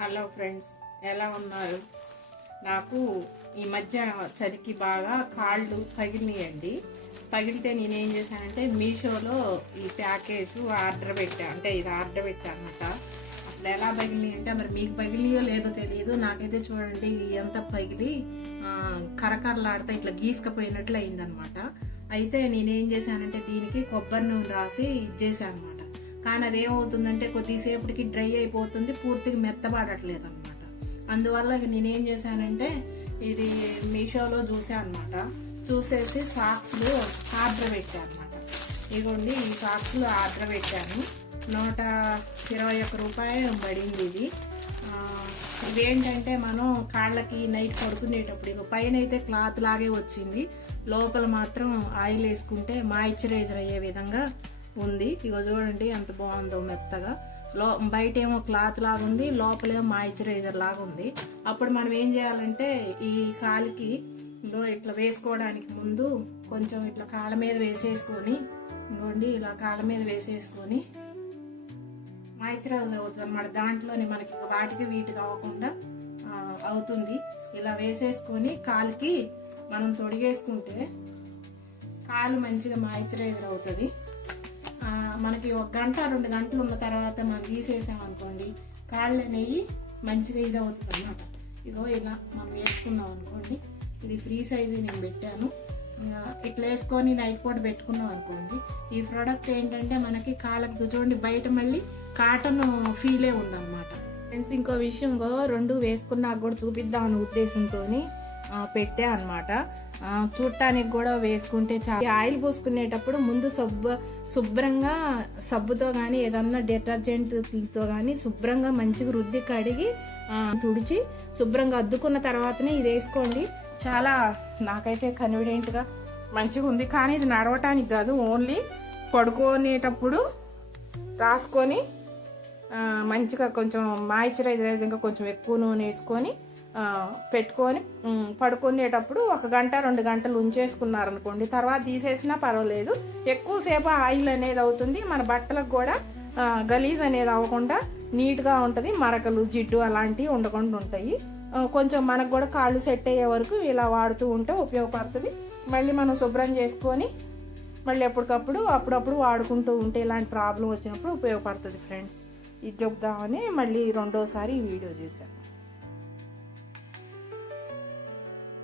Hello friends ఎలా ఉన్నారు? నాకు ఈ మధ్య చలికి బాగా కాళ్ళు పగిలినాయండి. పగిలితే నేనేం చేశానంటే మీషోలో ఈ ప్యాకేజ్ ఆర్డర్ పెట్టా. అంటే ఇది ఆర్డర్ పెట్టా అనమాట అసలు ఎలా పగిలినాయి అంటే మరి మీకు పగిలియో లేదో తెలియదు నాకైతే చూడండి ఎంత పగిలి కరకరలాడితే ఇట్లా గీసుకపోయినట్లు అయిందనమాట అయితే నేనేం చేశానంటే దీనికి కొబ్బరి నూనె రాసి ఇచ్చేసాను అనమాట కానీ అదేమవుతుందంటే కొద్దిసేపటికి డ్రై అయిపోతుంది పూర్తిగా మెత్తబడట్లేదు అనమాట అందువల్ల నేనేం చేశానంటే ఇది మీషోలో చూసాను అనమాట చూసేసి సాక్స్లు ఆర్డర్ పెట్టాను అనమాట ఇదిగోండి ఈ సాక్స్లు ఆర్డర్ పెట్టాను. నూట ఇరవై ఒక్క రూపాయలు పడింది ఇది. ఇదేంటంటే ఇవేంటంటే మనం కాళ్ళకి నైట్ పడుకునేటప్పుడు ఇక పైన అయితే క్లాత్ లాగే వచ్చింది. లోపల మాత్రం ఆయిల్ వేసుకుంటే మాయిశ్చరైజర్ అయ్యే విధంగా ఉంది. ఇగో చూడండి ఎంత బాగుందో మెత్తగా. లో బయట ఏమో క్లాత్ లాగా ఉంది లోపలేమో మాయిశ్చరైజర్ లాగా ఉంది. అప్పుడు మనం ఏం చేయాలంటే ఈ కాలికి ఇట్లా వేసుకోవడానికి ముందు కొంచెం ఇట్లా కాళ్ళ మీద వేసేసుకొని ఇంకోండి ఇలా కాళ్ళ మీద వేసేసుకొని మాయిశ్చరైజర్ అవుతుంది మన దాంట్లోనే మనకి వాటికి వీటికి అవ్వకుండా అవుతుంది. ఇలా వేసేసుకొని కాలుకి మనం తొడిగేసుకుంటే కాలు మంచిగా మాయిశ్చరైజర్ అవుతుంది. మనకి ఒక గంట రెండు గంటలు ఉన్న తర్వాత మనం తీసేసామనుకోండి కాళ్ళ నెయ్యి మంచిగా ఇది అవుతుంది అనమాట ఇగో ఇలా మనం వేసుకున్నాం అనుకోండి ఇది ఫ్రీ సైజు నేను పెట్టాను. ఇట్లా వేసుకొని నైట్ పూట పెట్టుకున్నాం అనుకోండి ఈ ప్రోడక్ట్ ఏంటంటే మనకి కాళ్ళకు చూడండి బయట మళ్ళీ కాటన్ ఫీలే ఉందన్నమాట. ఫ్రెండ్స్ ఇంకో విషయం రెండు వేసుకున్నాక కూడా చూపిద్దాం అనే ఉద్దేశంతో పెట్టా అనమాట చూడటానికి కూడా వేసుకుంటే చాలా ఆయిల్ పోసుకునేటప్పుడు ముందు సబ్బు శుభ్రంగా సబ్బుతో కానీ ఏదన్నా డిటర్జెంట్తో కానీ శుభ్రంగా మంచిగా రుద్ది కడిగి తుడిచి శుభ్రంగా అద్దుకున్న తర్వాతనే ఇది వేసుకోండి. చాలా నాకైతే కన్వీనియంట్గా మంచిగా ఉంది. కానీ ఇది నడవటానికి కాదు ఓన్లీ పడుకునేటప్పుడు రాసుకొని మంచిగా కొంచెం మాయిశ్చరైజర్ ఇంకా కొంచెం ఎక్కువ నూనె వేసుకొని పెట్టుకొని పడుకునేటప్పుడు ఒక గంట రెండు గంటలు ఉంచేసుకున్నారనుకోండి తర్వాత తీసేసినా పర్వాలేదు. ఎక్కువసేపు ఆయిల్ అనేది అవుతుంది మన బట్టలకు కూడా గలీజ్ అనేది అవ్వకుండా నీట్గా ఉంటుంది మరకలు జిడ్డు అలాంటివి ఉండకుండా ఉంటాయి. కొంచెం మనకు కూడా కాళ్ళు సెట్ అయ్యే వరకు ఇలా వాడుతూ ఉంటే ఉపయోగపడుతుంది. మళ్ళీ మనం శుభ్రం చేసుకొని మళ్ళీ ఎప్పటికప్పుడు అప్పుడప్పుడు వాడుకుంటూ ఉంటే ఇలాంటి ప్రాబ్లం వచ్చినప్పుడు ఉపయోగపడుతుంది ఫ్రెండ్స్. ఇది చెప్దామని మళ్ళీ రెండోసారి ఈ వీడియో చేశాను.